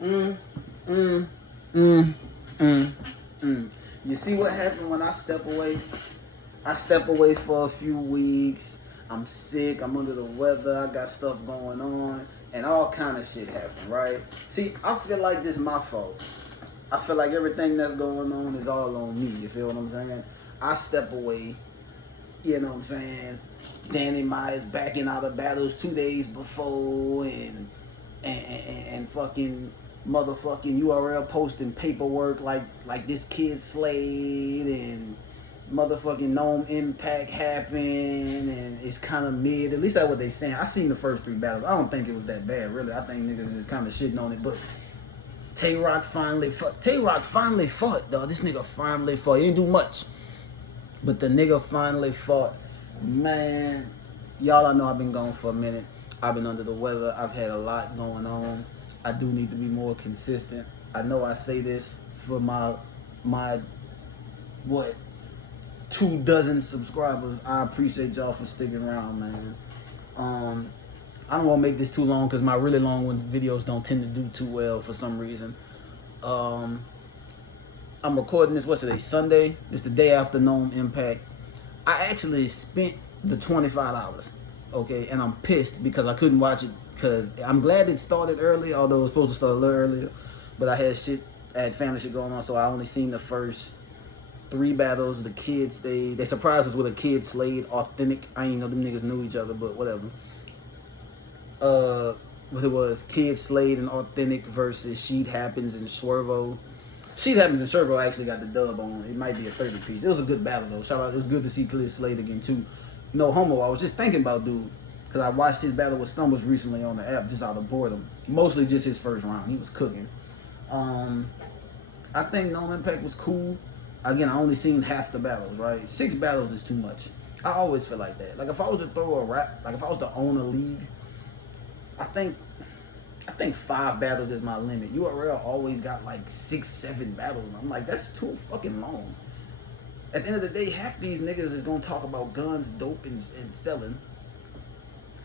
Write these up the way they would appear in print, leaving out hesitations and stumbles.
Mm, mm, mm, mm, mm. You see what happened when I step away? I step away for a few weeks. I'm sick. I'm under the weather. I got stuff going on, and all kind of shit happen, right? See, I feel like this is my fault. I feel like everything that's going on is all on me. You feel what I'm saying? I step away. You know what I'm saying? Danny Myers backing out of battles 2 days before, and fucking motherfucking URL posting paperwork like this kid Slade, and motherfucking Nome Impact happened, and it's kind of mid. At least that's what they saying. I seen the first 3 battles. I don't think it was that bad, really. I think niggas is kind of shitting on it, but Tay Rock finally fought. Tay Rock finally fought, dog. This nigga finally fought. He didn't do much, but the nigga finally fought. Man, y'all, I know I've been gone for a minute. I've been under the weather. I've had a lot going on. I do need to be more consistent. I know I say this for my what 24 subscribers. I appreciate y'all for sticking around, man. I don't want to make this too long because my really long videos don't tend to do too well for some reason. I'm recording this, what's today, Sunday? It's the day after Nome Impact. I actually spent the $25, okay? And I'm pissed because I couldn't watch it, because I'm glad it started early, although it was supposed to start a little earlier. But I had family shit going on, so I only seen the first 3 battles. The kids, they surprised us with a kid Slade authentic. I didn't even know them niggas knew each other, but whatever. What it was, Kid Slade and Authentic versus Sheet Happens and Swervo. Sheet Happens and Swervo actually got the dub on. It might be a 30 piece. It was a good battle though. Shout out, it was good to see Kid Slade again too. No homo, I was just thinking about dude, because I watched his battle with Stumbles recently on the app just out of boredom. Mostly just his first round. He was cooking. I think No Impact was cool. Again, I only seen half the battles, right? 6 battles is too much. I always feel like that. Like if I was to throw a rap, like if I was to own a league, I think 5 battles is my limit. URL always got like 6, 7 battles. I'm like, that's too fucking long. At the end of the day, half these niggas is gonna talk about guns, dope, and selling.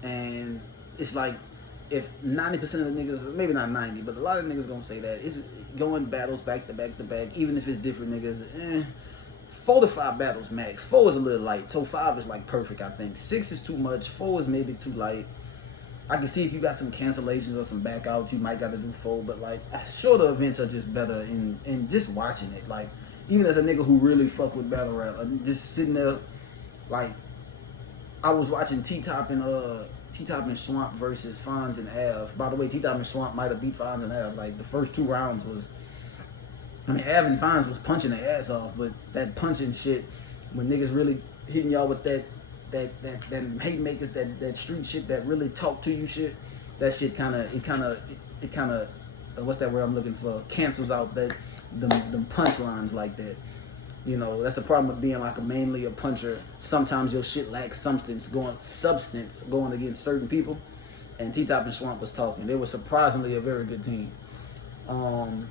And it's like, if 90% of the niggas, maybe not 90, but a lot of niggas gonna say that, it's going battles back to back to back, even if it's different niggas. 4 to 5 battles max. 4 is a little light, so 5 is like perfect, I think. 6 is too much, 4 is maybe too light. I can see if you got some cancellations or some backouts, you might got to do 4, but like shorter events are just better in just watching it. Like even as a nigga who really fuck with battle rap, just sitting there, like I was watching T-Top and Swamp versus Fonz and Av. By the way, T-Top and Swamp might have beat Fonz and Av. Like the first 2 rounds was, I mean, Av and Fonz was punching their ass off, but that punching shit, when niggas really hitting y'all with that hate makers, that street shit, that really talk to you shit, that shit kind of what's that word I'm looking for, cancels out them punchlines like that. You know, that's the problem with being like mainly a puncher. Sometimes your shit lacks substance going against certain people. And T-Top and Swamp was talking. They were surprisingly a very good team. But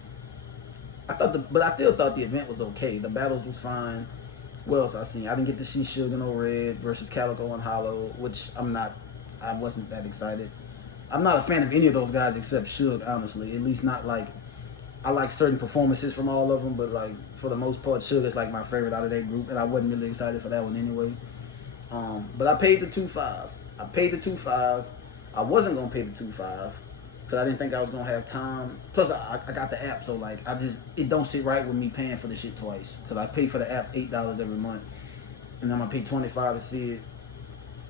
I still thought the event was okay. The battles was fine. What else I seen? I didn't get to see Suge and Red versus Calico and Hollow, which I wasn't that excited. I'm not a fan of any of those guys except Suge, honestly. At least not like, I like certain performances from all of them, but like for the most part, Suge is like my favorite out of that group, and I wasn't really excited for that one anyway. But I paid the 2.5. I paid the 2.5. I wasn't gonna pay the 2.5 because I didn't think I was gonna have time. Plus, I got the app, so like it don't sit right with me paying for the shit twice, because I pay for the app $8 every month, and I'm gonna pay $25 to see it.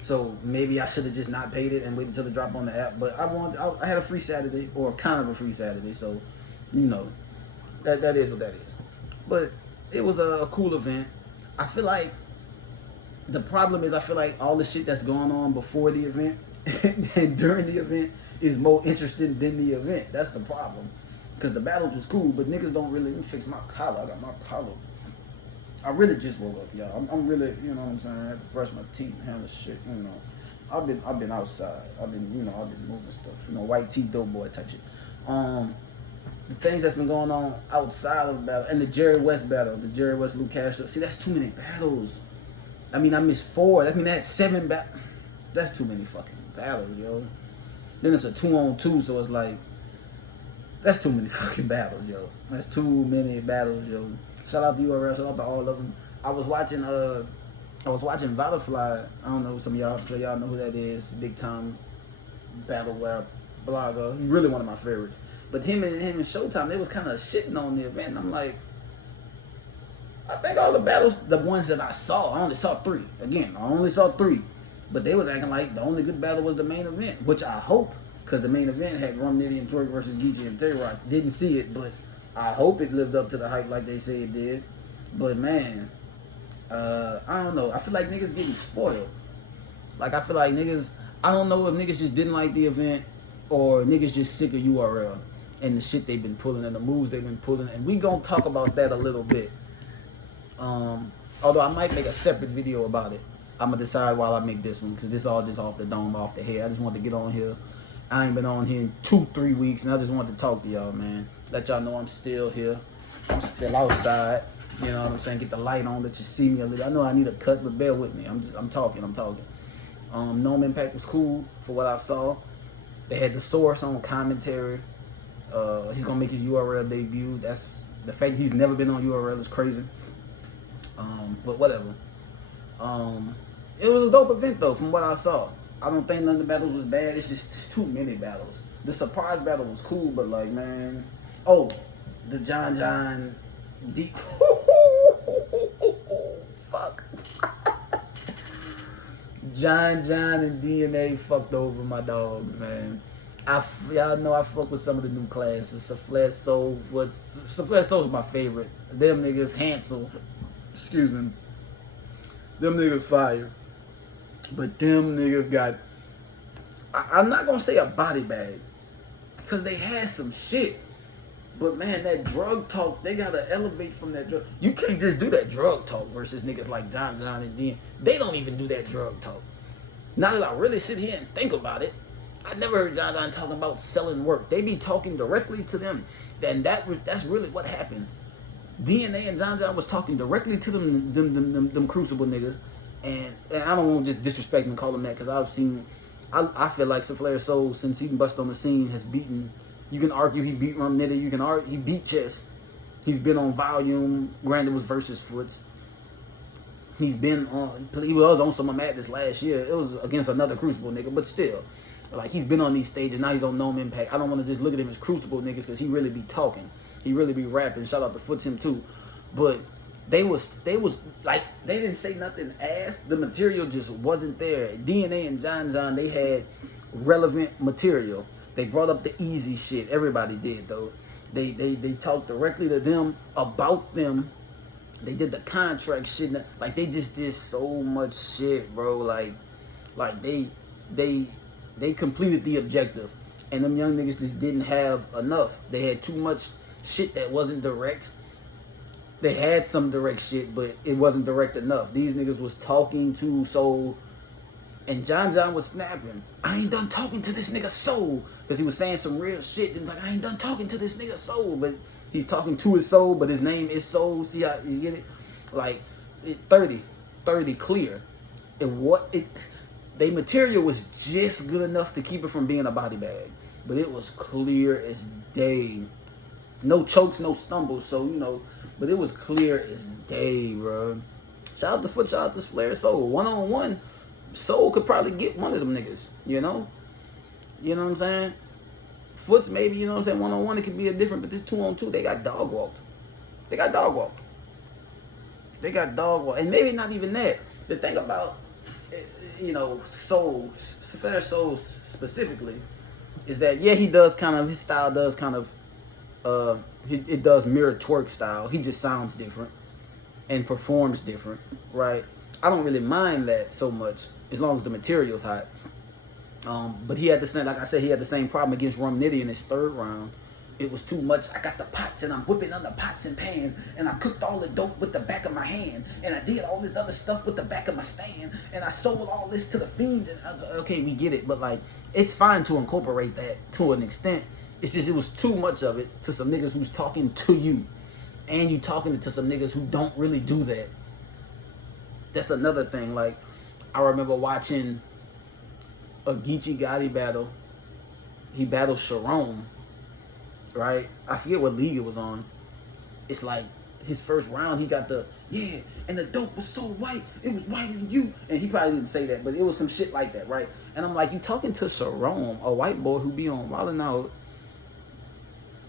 So maybe I should have just not paid it and waited until it dropped on the app. But I had a free Saturday, or kind of a free Saturday, so you know that is what that is. But it was a cool event. I feel like the problem is, I feel like all the shit that's going on before the event and during the event is more interesting than the event. That's the problem. Because the battles was cool, but niggas don't really, let me fix my collar. I got my collar. I really just woke up, y'all. I'm really, you know what I'm saying? I had to brush my teeth and handle shit, you know. I've been outside. I've been moving stuff. You know, white tee, dope boy type shit. The things that's been going on outside of the battle, and the Jerry West battle, the Jerry West Luke Castro. See, that's too many battles. I mean, I missed 4. I mean, that's 7 battles. That's too many fucking battles, yo. Then it's a 2-on-2, so it's like, That's too many fucking battles, yo. That's too many battles, yo. Shout out to URL. Shout out to all of them. I was watching Valorfly. I don't know, some of y'all, I'm sure y'all know who that is. Big time battle rap blogger. Really one of my favorites. But him and Showtime, they was kind of shitting on the event. And I'm like, I think all the battles, the ones that I saw, I only saw 3. Again, I only saw 3. But they was acting like the only good battle was the main event, which I hope, because the main event had Rum Nitty and Twerk versus Geechee and Tay-Rock. Didn't see it, but I hope it lived up to the hype like they say it did. But man, I don't know. I feel like niggas getting spoiled. Like, I feel like niggas, I don't know if niggas just didn't like the event or niggas just sick of URL and the shit they've been pulling and the moves they've been pulling. And we gonna talk about that a little bit. Although I might make a separate video about it. I'm gonna decide while I make this one, because this all just off the dome, off the head. I just wanted to get on here. I ain't been on here in 2-3 weeks, and I just wanted to talk to y'all, man. Let y'all know I'm still here. I'm still outside. You know what I'm saying? Get the light on, let you see me a little. I know I need a cut, but bear with me. I'm talking. Nome Impact was cool for what I saw. They had the source on commentary. He's gonna make his URL debut. That's the fact he's never been on URL is crazy. But whatever. It was a dope event though, from what I saw. I don't think none of the battles was bad. It's just too many battles. The surprise battle was cool, but like, man, oh, the John D. Fuck. John and DNA fucked over my dogs, man. Y'all know I fuck with some of the new classes. Souffleur Soul is my favorite. Them niggas Hansel. Excuse me. Them niggas fire. But them niggas got, I'm not gonna say a body bag, because they had some shit. But man, that drug talk, they gotta elevate from that drug. You can't just do that drug talk versus niggas like John and Dean. They don't even do that drug talk. Now that I really sit here and think about it, I never heard John talking about selling work. They be talking directly to them. And that's really what happened. DNA and John was talking directly to them Crucible niggas. And I don't want to just disrespect and call him that, because I feel like Souffleur Soul, since he bust on the scene, has beaten, you can argue he beat Rum Nitty, you can argue he beat Chess. He's been on Volume, granted it was versus Foots. He was on some Madness last year. It was against another Crucible nigga, but still. Like, he's been on these stages, now he's on Nome Impact. I don't want to just look at him as Crucible niggas, because he really be talking. He really be rapping. Shout out to Foots him too. But they was like, they didn't say nothing ass. The material just wasn't there. DNA and John, they had relevant material. They brought up the easy shit. Everybody did though. They talked directly to them about them. They did the contract shit. Like, they just did so much shit, bro. Like they completed the objective. And them young niggas just didn't have enough. They had too much shit that wasn't direct. They had some direct shit, but it wasn't direct enough. These niggas was talking to Soul, and John was snapping. I ain't done talking to this nigga Soul, because he was saying some real shit. And like, I ain't done talking to this nigga Soul, but he's talking to his soul, but his name is Soul. See how you get it? Like, 30 clear. They material was just good enough to keep it from being a body bag, but it was clear as day. No chokes, no stumbles, so you know. But it was clear as day, bro. Shout out to Foot, shout out to Souffleur Soul. One-on-one, Soul could probably get one of them niggas, you know? You know what I'm saying? Foots maybe, you know what I'm saying? One-on-one, it could be a different, but this 2-on-2, they got dog walked. And maybe not even that. The thing about, you know, Souffleur Soul specifically, is that, yeah, he does kind of, his style does kind of, it does mirror Twerk style. He just sounds different and performs different, right? I don't really mind that so much, as long as the material's hot. But he had the same, like I said, he had the same problem against Rum Nitty in his 3rd round. It was too much. I got the pots and I'm whipping on the pots and pans, and I cooked all the dope with the back of my hand, and I did all this other stuff with the back of my stand, and I sold all this to the fiends. And I was like, okay, we get it, but like, it's fine to incorporate that to an extent. It's just, it was too much of it to some niggas who's talking to you, and you talking to some niggas who don't really do that. That's another thing. Like, I remember watching a Geechee Gotti battle. He battled Sharon, right? I forget what league it was on. It's like his first round, he got the, yeah, and the dope was so white, it was whiter than you. And he probably didn't say that, but it was some shit like that, right? And I'm like, you talking to Sharon, a white boy who be on Wildin' Out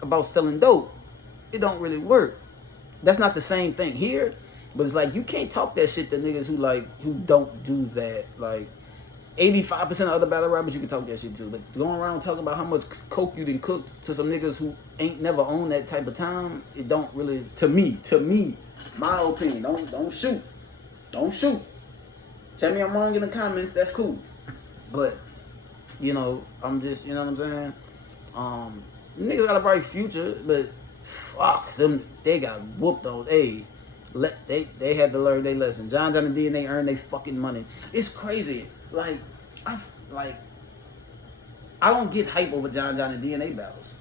about selling dope. It don't really work. That's not the same thing here, but it's like, you can't talk that shit to niggas who don't do that. Like, 85% of other battle rappers, you can talk that shit to. But going around talking about how much coke you done cooked to some niggas who ain't never owned that type of time, it don't really, to me, my opinion, don't shoot. Don't shoot. Tell me I'm wrong in the comments, that's cool. But, you know, I'm just, you know what I'm saying? Niggas got a bright future, but fuck them, they got whooped on. They had to learn their lesson. John and DNA earned their fucking money. It's crazy. Like, I don't get hype over John and DNA battles.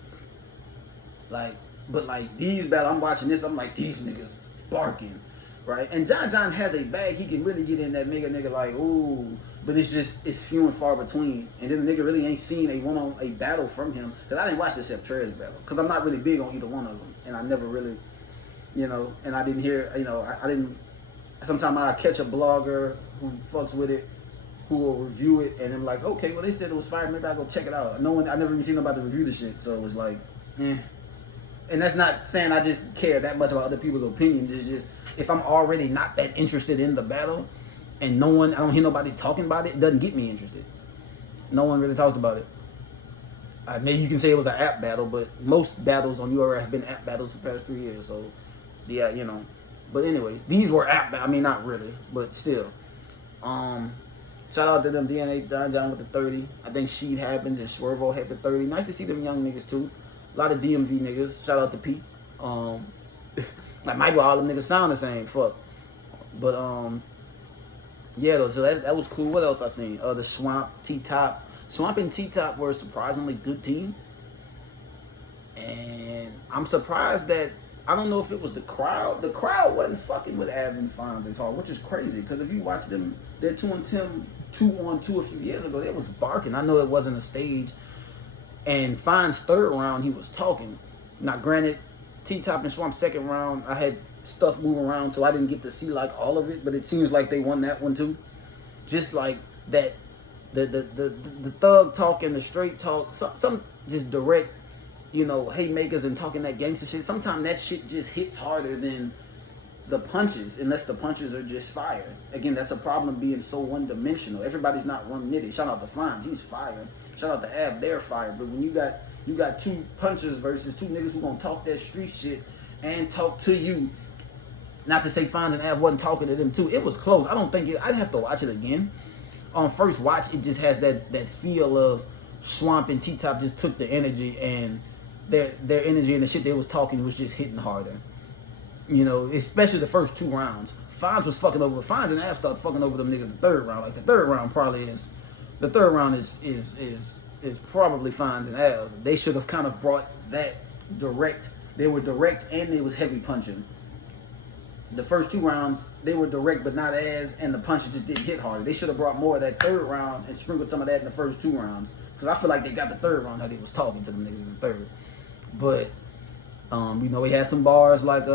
Like, but like these battles, I'm watching this, I'm like, these niggas barking, right? And John has a bag, he can really get in that nigga like, ooh, but it's few and far between. And then the nigga really ain't seen a battle from him, because I didn't watch the Chef Trez battle, because I'm not really big on either one of them, and I never really, you know, and I didn't hear, you know, I didn't, sometimes I catch a blogger who fucks with it, who will review it, and I'm like, okay, well, they said it was fire, maybe I'll go check it out. I never even seen nobody review the shit, so it was like, eh. And that's not saying I just care that much about other people's opinions. It's just, if I'm already not that interested in the battle, and I don't hear nobody talking about it, it doesn't get me interested. No one really talked about it. Maybe you can say it was an app battle, but most battles on URL have been app battles for the past 3 years, so, yeah, you know. But anyway, these were app battles, I mean, not really, but still. Shout out to them, DNA, John with the 30. I think Sheed Happens and Swervo had the 30. Nice to see them young niggas too. A lot of DMV niggas. Shout out to P. Like, might be all them niggas sound the same. Fuck. But yeah though. So that was cool. What else I seen? The Swamp, T-Top. Swamp and T-Top were a surprisingly good team. And I'm surprised that, I don't know if it was the crowd. The crowd wasn't fucking with Av and Fonz as hard, which is crazy. Because if you watch them, they're 2-on-2 a few years ago, they was barking. I know it wasn't a stage. And Fonz's third round, he was talking. Now, granted, T-Top and Swamp second round, I had stuff moving around, so I didn't get to see like all of it. But it seems like they won that one too. Just like that, the thug talk and the straight talk, some just direct, you know, haymakers and talking that gangster shit. Sometimes that shit just hits harder than the punches, unless the punches are just fire. Again, that's a problem being so one-dimensional. Everybody's not one-knitted. Shout out to Fonz, he's fire. Shout out to Ab, they're fire. But when you got two punchers versus two niggas who gonna talk that street shit and talk to you, not to say Fonz and Ab wasn't talking to them too. It was close. I don't think I'd have to watch it again. On first watch, it just has that feel of Swamp and T-Top just took the energy, and their energy and the shit they was talking was just hitting harder. You know, especially the first 2 rounds. Fonz was fucking over. Fonz and Av started fucking over them niggas the third round. Like, the third round probably is, the third round is probably Fonz and Av. They should have kind of brought that direct. They were direct and they was heavy punching. The first 2 rounds, they were direct but not as, and the punches just didn't hit harder. They should have brought more of that third round and sprinkled some of that in the first 2 rounds. Because I feel like they got the third round how they was talking to them niggas in the third. But, you know, we had some bars like,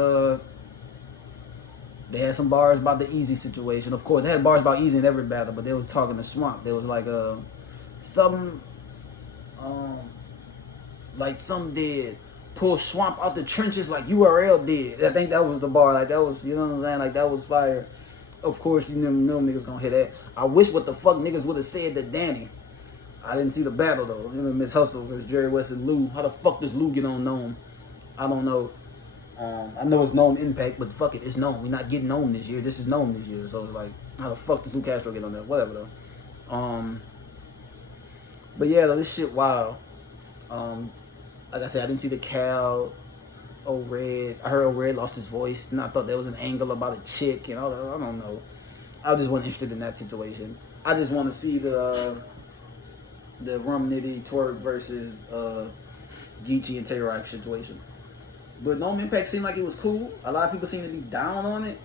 they had some bars about the Easy situation. Of course, they had bars about Easy in every battle, but they was talking to Swamp. There was like, some did pull Swamp out the trenches like URL did. I think that was the bar. Like, that was, you know what I'm saying? Like, that was fire. Of course, you know niggas gonna hear that. I wish what the fuck niggas would have said to Danny. I didn't see the battle though. Him and Miss Hustle versus Jerry West and Lou. How the fuck does Lou get on Nome? I don't know. I know it's Nome Impact, but fuck it, it's Nome. We're not getting Nome this year. This is Nome this year. So it's like, how the fuck does Lou Castro get on there? Whatever though. But yeah, though, this shit wild. Like I said, I didn't see the Cal. O-Red. I heard O-Red lost his voice, and I thought there was an angle about a chick, you know. I don't know. I just wasn't interested in that situation. I just want to see the Rum Nitty Twerk versus Geechee and Tay-Rock situation. But Nome Impact seemed like it was cool. A lot of people seem to be down on it.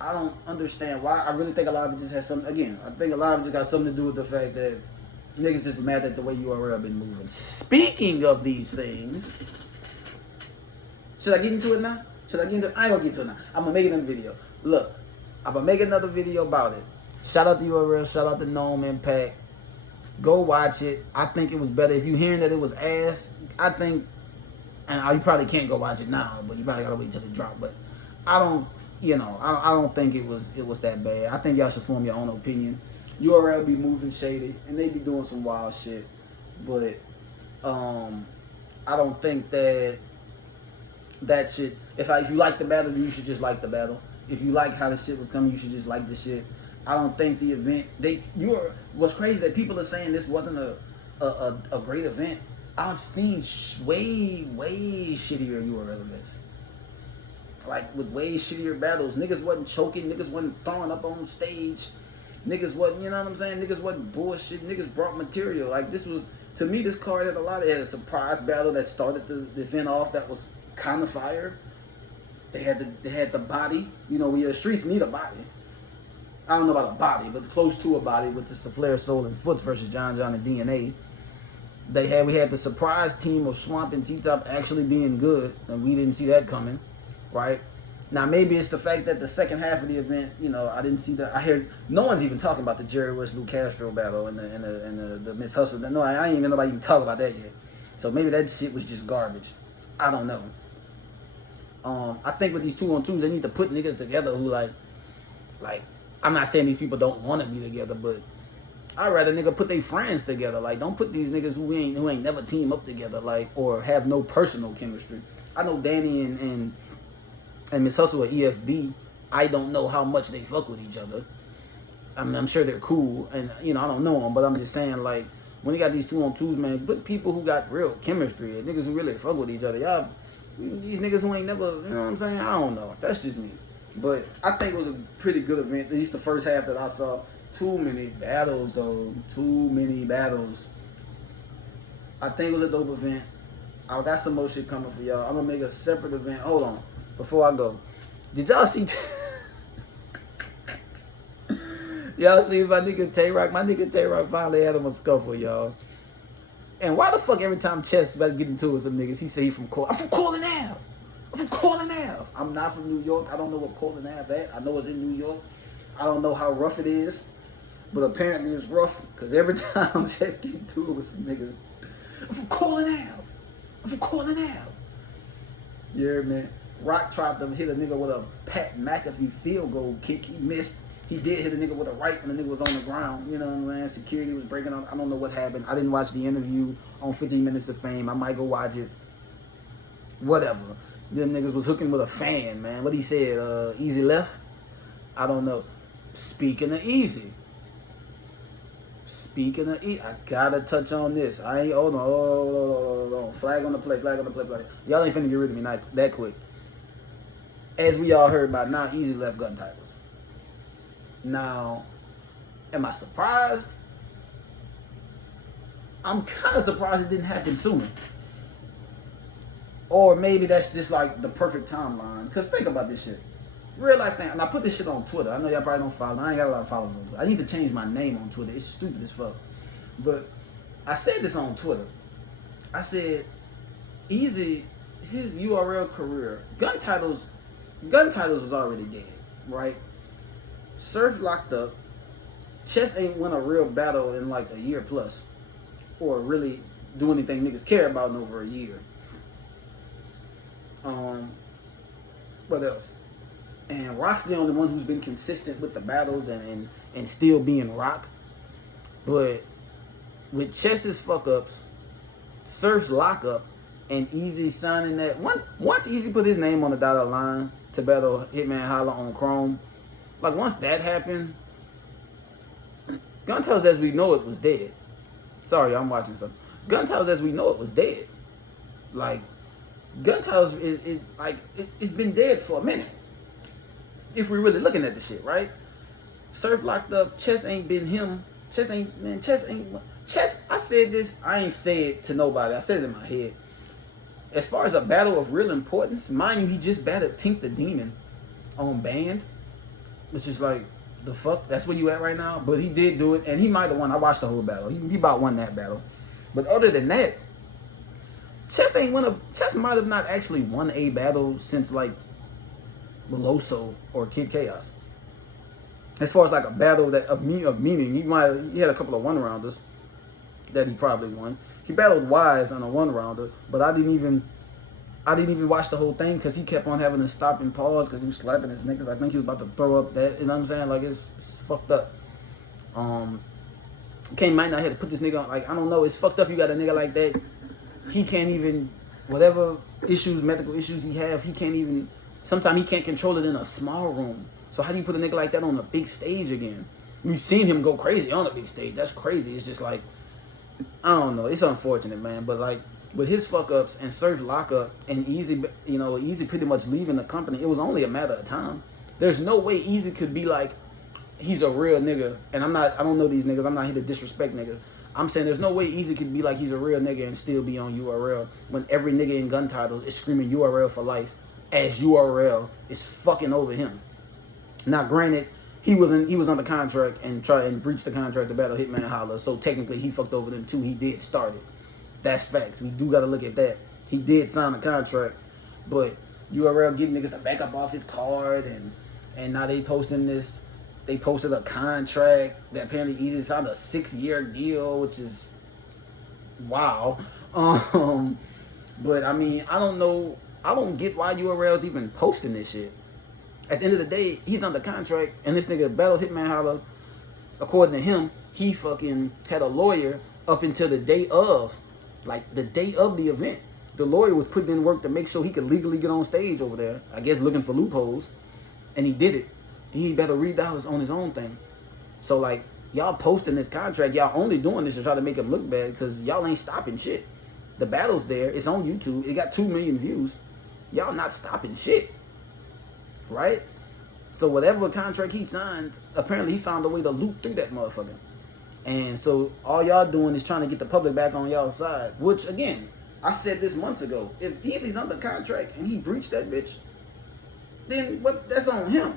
I don't understand why. I really think a lot of it just has something, again, I think a lot of it just got something to do with the fact that niggas just mad at the way URL been moving. Speaking of these things, Should I get into it now? Should I get into it? I ain't gonna get into it now. I'm gonna make another video. Look, I'm gonna make another video about it. Shout out to URL, shout out to Nome Impact. Go watch it. I think it was better. If you hearing that it was ass, I think, and you probably can't go watch it now, but you probably gotta wait till it drop. But I don't, I don't think it was that bad. I think y'all should form your own opinion. URL be moving shady, and they be doing some wild shit. But I don't think that shit. If you like the battle, you should just like the battle. If you like how the shit was coming, you should just like the shit. I don't think the event. What's crazy that people are saying this wasn't a great event. I've seen way shittier URL events. Like with way shittier battles. Niggas wasn't choking. Niggas wasn't throwing up on stage. Niggas wasn't, you know what I'm saying? Niggas wasn't bullshit. Niggas brought material. Like this was, to me, this card had a lot. It had a surprise battle that started the event off that was kind of fire. They had the body. You know, the streets need a body. I don't know about a body, but close to a body with the Flair, Soul, and Foots versus John and DNA. We had the surprise team of Swamp and T-Top actually being good, and we didn't see that coming, right? Now maybe it's the fact that the second half of the event, I didn't see that. I heard no one's even talking about the Jerry West Lou Castro battle and the Miss Hustle. No, I ain't even nobody even talk about that yet. So maybe that shit was just garbage. I don't know. I think with these 2-on-2s, they need to put niggas together who like. I'm not saying these people don't want to be together, but I'd rather nigga put their friends together. Like, don't put these niggas who ain't never team up together, like, or have no personal chemistry. I know Danny and Miss Hustle at EFB. I don't know how much they fuck with each other. I mean, I'm sure they're cool, and I don't know them, but I'm just saying, like, when you got these 2-on-2s, man, put people who got real chemistry, niggas who really fuck with each other. Y'all, these niggas who ain't never, you know what I'm saying? I don't know. That's just me. But I think it was a pretty good event, at least the first half that I saw. Too many battles, though. Too many battles. I think it was a dope event. I got some more shit coming for y'all. I'm going to make a separate event. Hold on. Before I go. Did y'all see... y'all see my nigga Tay-Rock? My nigga Tay-Rock finally had him a scuffle, y'all. And why the fuck every time Chess about to get into it with some niggas, he say he from Corlin? I'm from Corlin Ave. I'm from Corlin Ave. I'm not from New York. I don't know what Corlin Ave at. I know it's in New York. I don't know how rough it is. But apparently it's rough. Because every time Chess get into it with some niggas, I'm from Corlin Ave. I'm from Corlin Ave. You heard me? Rock tried to hit a nigga with a Pat McAfee field goal kick. He missed. He did hit a nigga with a right when the nigga was on the ground. You know what I'm saying? Security was breaking up. I don't know what happened. I didn't watch the interview on 15 Minutes of Fame. I might go watch it. Whatever. Them niggas was hooking with a fan, man. What he said, easy left? I don't know. Speaking of easy. I gotta touch on this. Hold on. Flag on the play. Y'all ain't finna get rid of me that quick. As we all heard by now, Easy left gun titles. Now, am I surprised? I'm kind of surprised it didn't happen sooner. Or maybe that's just like the perfect timeline. Because think about this shit. Real life thing. And I put this shit on Twitter. I know y'all probably don't follow. I ain't got a lot of followers on Twitter. I need to change my name on Twitter. It's stupid as fuck. But I said this on Twitter. I said, Easy, his URL career, gun titles was already dead, right? Surf locked up. Chess ain't won a real battle in like a year plus. Or really do anything niggas care about in over a year. What else? And Rock's the only one who's been consistent with the battles and still being Rock. But with Chess's fuck ups, Surf's lockup, and Easy signing that once Easy put his name on the dotted line to battle Hitman Holla on Chrome, like once that happened, Gun Titles as we know it was dead. Sorry, I'm watching something. Gun Titles as we know it was dead. Like Gun Titles it's been dead for a minute. If we're really looking at the shit, right? Surf locked up. Chess ain't been him. Chess, I said this. I ain't say it to nobody. I said it in my head. As far as a battle of real importance, mind you, he just battled Tink the Demon on Band. Which is like, the fuck? That's where you at right now? But he did do it, and he might have won. I watched the whole battle. He about won that battle. But other than that, Chess might have not actually won a battle since like Meloso or Kid Chaos. As far as like a battle that of meaning, he had a couple of 1-rounders that he probably won. He battled Wise on a 1-rounder, but I didn't even watch the whole thing because he kept on having to stop and pause because he was slapping his niggas. I think he was about to throw up that, you know what I'm saying? Like it's fucked up. Kane might not have to put this nigga on, like, I don't know, it's fucked up. You got a nigga like that, he can't even, whatever issues, medical issues he have, he can't even, sometimes he can't control it in a small room. So how do you put a nigga like that on a big stage again? We've seen him go crazy on a big stage. That's crazy. It's just like, I don't know. It's unfortunate, man. But like with his fuck ups and Surf lockup and Easy, you know, Easy pretty much leaving the company, it was only a matter of time. There's no way Easy could be like, he's a real nigga. And I don't know these niggas. I'm not here to disrespect niggas. I'm saying there's no way Easy could be like he's a real nigga and still be on URL when every nigga in gun titles is screaming URL for life as URL is fucking over him. Now, granted, he was under contract and breached the contract to battle Hitman Holla, so technically he fucked over them too. He did start it. That's facts. We do gotta look at that. He did sign a contract, but URL getting niggas to back up off his card, and now they posting this. They posted a contract that apparently Easy signed a 6-year deal, which is wow. But I mean, I don't know. I don't get why URL's even posting this shit. At the end of the day, he's under contract, and this nigga battled Hitman Holla. According to him, he fucking had a lawyer up until the day of, like the day of the event. The lawyer was putting in work to make sure he could legally get on stage over there, I guess looking for loopholes, and he did it. He better read dollars on his own thing. So like, y'all posting this contract, y'all only doing this to try to make him look bad because y'all ain't stopping shit. The battle's there, it's on YouTube, it got 2 million views. Y'all not stopping shit. Right? So whatever contract he signed, apparently he found a way to loop through that motherfucker. And so all y'all doing is trying to get the public back on y'all's side. Which, again, I said this months ago. If Easy's under contract and he breached that bitch, then what? That's on him.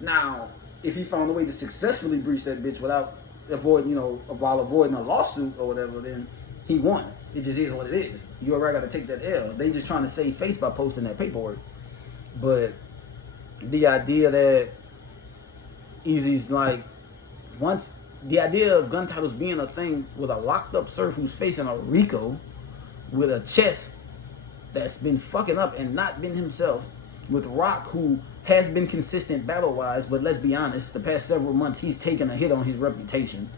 Now, if he found a way to successfully breach that bitch without avoiding, while avoiding a lawsuit or whatever, then he won. It just is what it is. You already got to take that L. They just trying to save face by posting that paperwork. But the idea that Easy's like, once the idea of gun titles being a thing with a locked up Surf who's facing a Rico with a chest that's been fucking up and not been himself, with Rock who has been consistent battle wise, but let's be honest, the past several months he's taken a hit on his reputation.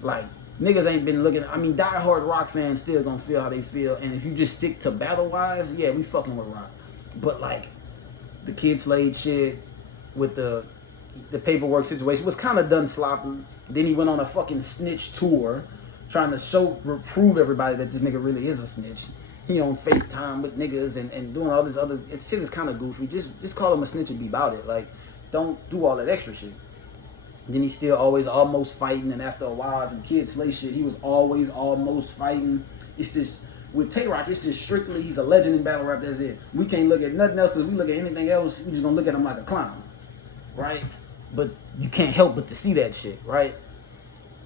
Like, niggas ain't been looking, I mean, diehard Rock fans still gonna feel how they feel, and if you just stick to battle wise, yeah, we fucking with Rock. But like, the Kid Slade shit with the paperwork situation was kind of done sloppy. Then he went on a fucking snitch tour trying to prove everybody that this nigga really is a snitch. He on FaceTime with niggas and doing all this other shit is kind of goofy. Just call him a snitch and be about it. Like, don't do all that extra shit. Then he's still always almost fighting, and after a while, after the Kid Slade shit, he was always almost fighting. It's just, with Tay-Rock, it's just strictly, he's a legend in battle rap, that's it. We can't look at nothing else, because we look at anything else, we just gonna look at him like a clown, right? But you can't help but to see that shit, right?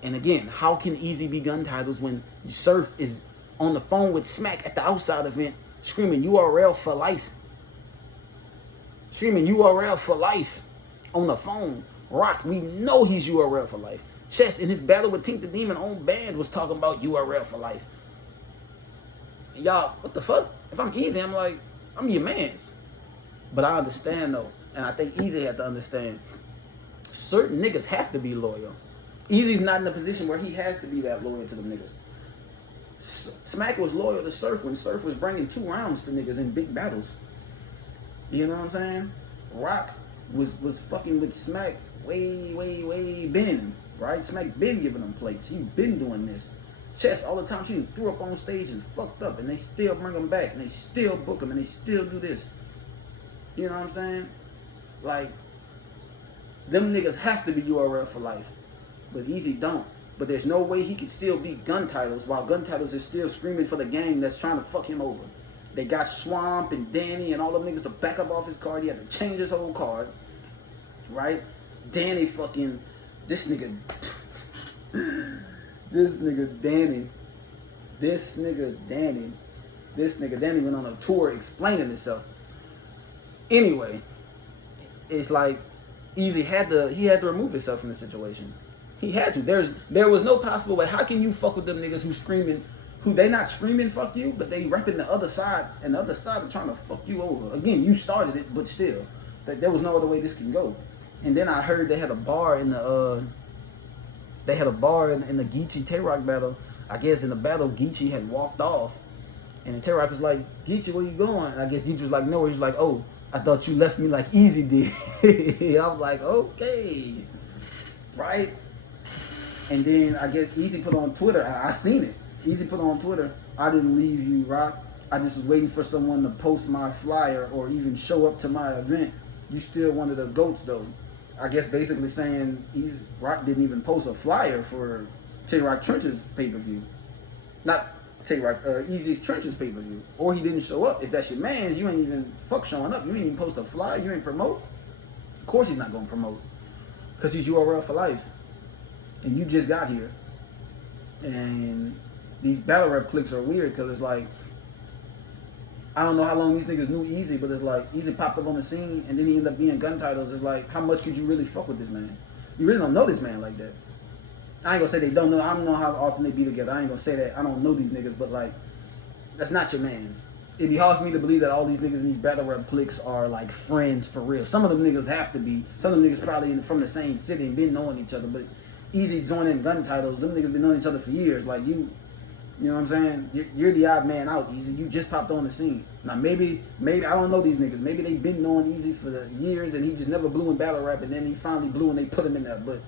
And again, how can Easy be gun titles when Surf is on the phone with Smack at the outside event, screaming URL for life? Screaming URL for life on the phone. Rock, we know he's URL for life. Chess, in his battle with Tink the Demon on Band, was talking about URL for life. Y'all, what the fuck? If I'm Easy, I'm like, I'm your mans. But I understand though, and I think Easy had to understand, certain niggas have to be loyal. Easy's not in a position where he has to be that loyal to them niggas. Smack was loyal to Surf when Surf was bringing 2 rounds to niggas in big battles. You know what I'm saying? Rock was fucking with Smack way been, right? Smack been giving them plates. He been doing this. Chess, all the time she threw up on stage and fucked up, and they still bring him back, and they still book him, and they still do this. You know what I'm saying? Like, them niggas have to be URL for life. But Easy don't. But there's no way he could still be gun titles while gun titles is still screaming for the gang that's trying to fuck him over. They got Swamp and Danny and all them niggas to back up off his card. He had to change his whole card. Right? Danny fucking, this nigga Danny This nigga Danny went on a tour explaining himself. Anyway, it's like Easy had to remove himself from the situation. He had to. There was no possible way. How can you fuck with them niggas who screaming, who they not screaming fuck you, but they repping the other side, and the other side are trying to fuck you over. Again, you started it, but still, there was no other way this can go. And then I heard they had a bar in the in the Geechee Tay-Rock battle. I guess in the battle Geechee had walked off, and then Tay-Rock was like, Geechee, where you going? And I guess Geechee was like, nowhere. He was like, oh, I thought you left me like Easy did. I'm like, okay, right? And then I guess Easy put on Twitter, I seen it. Easy put on Twitter, I didn't leave you, Rock. I just was waiting for someone to post my flyer or even show up to my event. You still one of the GOATs though. I guess basically saying Rock didn't even post a flyer for Tay-Rock Trench's pay-per-view. Not Tay-Rock, Easy's Trench's pay-per-view. Or he didn't show up. If that's your man's, you ain't even fuck showing up. You ain't even post a flyer. You ain't promote. Of course he's not going to promote. Because he's URL for life. And you just got here. And these battle rap clicks are weird because it's like, I don't know how long these niggas knew Easy, but it's like Easy popped up on the scene and then he ended up being gun titles. It's like, how much could you really fuck with this man? You really don't know this man like that. I ain't gonna say they don't know. I don't know how often they be together. I ain't gonna say that. I don't know these niggas, but like, that's not your man's. It'd be hard for me to believe that all these niggas in these battle rap cliques are like friends for real. Some of them niggas have to be. Some of them niggas probably from the same city and been knowing each other, but Easy joining gun titles, them niggas been knowing each other for years. Like you know what I'm saying? You're the odd man out, Easy. You just popped on the scene. Now maybe I don't know these niggas. Maybe they been knowing Easy for the years and he just never blew in battle rap and then he finally blew and they put him in there. But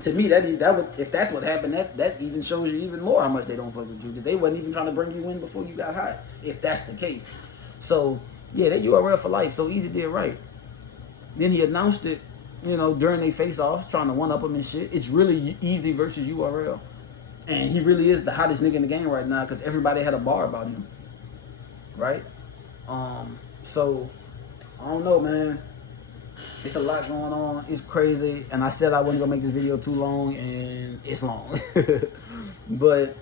to me, that would, if that's what happened, that even shows you even more how much they don't fuck with you because they wasn't even trying to bring you in before you got hot. If that's the case, so yeah, they URL for life. So Easy did right. Then he announced it, you know, during they face-offs, trying to one-up them and shit. It's really Easy versus URL. And he really is the hottest nigga in the game right now because everybody had a bar about him. Right? So, I don't know, man. It's a lot going on. It's crazy. And I said I wasn't going to make this video too long, and it's long. But,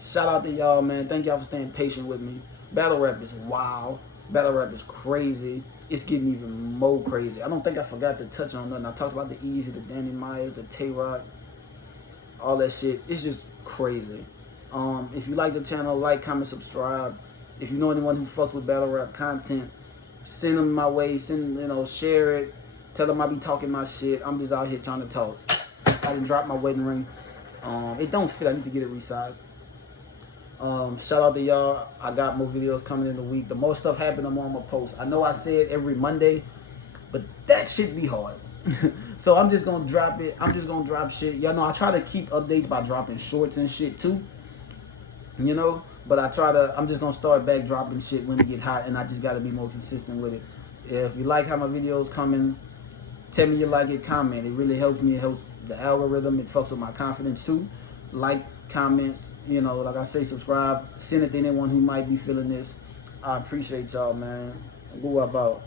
shout out to y'all, man. Thank y'all for staying patient with me. Battle rap is wild. Battle rap is crazy. It's getting even more crazy. I don't think I forgot to touch on nothing. I talked about the Easy, the Danny Myers, the Tay-Rock, all that shit. It's just crazy. If you like the channel, like, comment, subscribe. If you know anyone who fucks with battle rap content, send them my way. Share it. Tell them I be talking my shit. I'm just out here trying to talk. I didn't drop my wedding ring. It don't fit. I need to get it resized. Shout out to y'all. I got more videos coming in the week. The more stuff happen, the more I'm gonna post. I know I said every Monday, but that shit be hard. So I'm just gonna drop it. I'm just gonna drop shit. Y'all know I try to keep updates by dropping shorts and shit too. You know, but I'm just gonna start back dropping shit when it get hot, and I just gotta be more consistent with it. If you like how my videos coming, tell me you like it, comment. It really helps me. It helps the algorithm. It fucks with my confidence too. Like, comments, you know, like I say, subscribe. Send it to anyone who might be feeling this. I appreciate y'all, man. Go about.